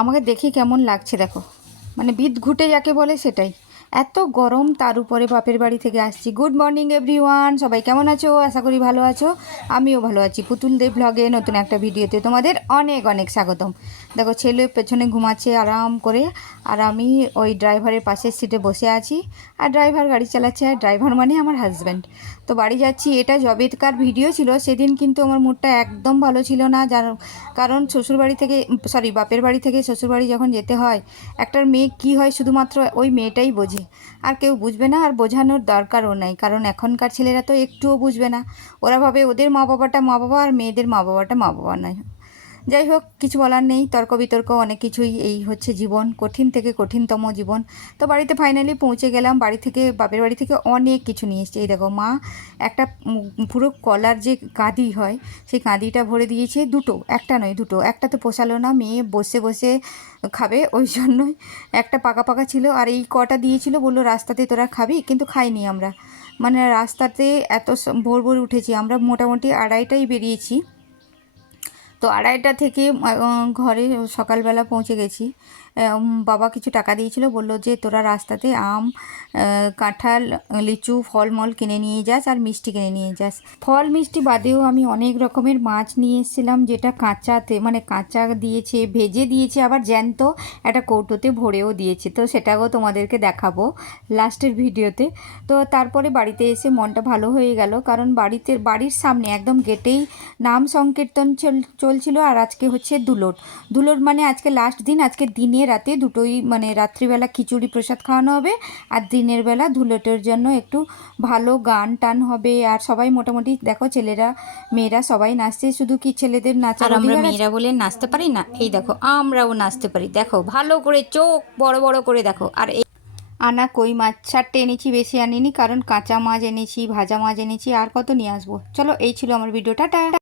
আমাকে দেখে কেমন লাগছে দেখো, মানে বিদঘুটে যাকে বলে সেটাই। এত গরম, তার উপরে বাপের বাড়ি থেকে আসছি। গুড মর্নিং এভরিওয়ান, সবাই কেমন আছো? আশা করি ভালো আছো। আমিও ভালো আছি। পুতুল দেব ব্লগে নতুন একটা ভিডিওতে তোমাদের অনেক অনেক স্বাগতম। দেখো ছেলে পেছনে ঘুমাচ্ছে আরাম করে, আর আমি ওই ড্রাইভারের পাশের সিটে বসে আছি, আর ড্রাইভার গাড়ি চালাচ্ছে, আর ড্রাইভার মানে আমার হাজব্যান্ড। তো বাড়ি যাচ্ছি। এটা যবেকার ভিডিও ছিল, সেদিন কিন্তু আমার মুডটা একদম ভালো ছিল না, যার কারণ শ্বশুরবাড়ি থেকে বাপের বাড়ি থেকে শ্বশুরবাড়ি যখন যেতে হয়, একটার মেয়ে কী হয় শুধুমাত্র ওই মেয়েটাই বোঝে, আর কেউ বুঝবে না, আর বোঝানোর দরকারও নাই, কারণ এখনকার ছেলেরা তো একটুও বুঝবে না। ওরা ভাবে ওদের মা বাবাটা মা বাবা, আর মেয়েদের মা বাবাটা মা বাবা নয়। যাই হোক, কিছু বলার নেই, তর্ক বিতর্ক অনেক কিছুই, এই হচ্ছে জীবন, কঠিন থেকে কঠিনতম জীবন। তো বাড়িতে ফাইনালি পৌঁছে গেলাম। বাড়ি থেকে, বাপের বাড়ি থেকে অনেক কিছু নিয়ে এসছে। এই দেখো, মা একটা পুরো কলার যে কাঁদি হয়, সেই কাঁদিটা ভরে দিয়েছে দুটো, একটা নয় দুটো। একটা তো পোষালো না, মেয়ে বসে বসে খাবে, ওই জন্যই একটা পাকা পাকা ছিল, আর এই কটা দিয়েছিল, বললো রাস্তাতে তোরা খাবি, কিন্তু খাইনি আমরা। মানে রাস্তাতে এত ভোর ভোর উঠেছি আমরা, মোটামুটি 2:30টায় বেরিয়েছি। তো 2:30টা থেকে ঘরে সকালবেলা পৌঁছে গেছি। বাবা কিছু টাকা দিয়েছিল, বলল যে তোরা রাস্তাতে আম, কাঁঠাল, লিচু, ফলমল কিনে নিয়ে যাস, আর মিষ্টি কিনে নিয়ে যাস। ফল মিষ্টি বাদেও আমি অনেক রকমের মাছ নিয়ে এসেছিলাম, যেটা কাঁচাতে, মানে কাঁচা দিয়েছে, ভেজে দিয়েছে, আবার জ্যান্ত একটা কৌটোতে ভরেও দিয়েছে। তো সেটাও তোমাদেরকে দেখাবো লাস্টের ভিডিওতে। তো তারপরে বাড়িতে এসে মনটা ভালো হয়ে গেল, কারণ বাড়ির সামনে একদম গেটেই নাম সংকীর্তন চলছিল। আর আজকে হচ্ছে দুলোট। দুলোট মানে আজকে লাস্ট দিন, আজকে দিনে রাতে দুটোই, মানে রাত্রিবেলা খিচুড়ি প্রসাদ খাওয়ানো হবে, আর দিনের বেলা ধুলোটের জন্য একটু ভালো গান টান হবে। আর সবাই মোটামুটি দেখো, ছেলেরা মেয়েরা সবাই নাচছে। শুধু কি ছেলেদের নাচার, আর আমরা মেয়েরা বলে নাচতে পারি না? এই দেখো, আমরাও নাচতে পারি। দেখো ভালো করে চোখ বড় বড় করে দেখো। আর এই আনা কই মাছ 4টে এনেছি, বেশি আনিনি, কারণ কাঁচা মাছ এনেছি, ভাজা মাছ এনেছি, আর কত নিয়ে আসবো। চলো, এই ছিল আমার ভিডিও, টাটা।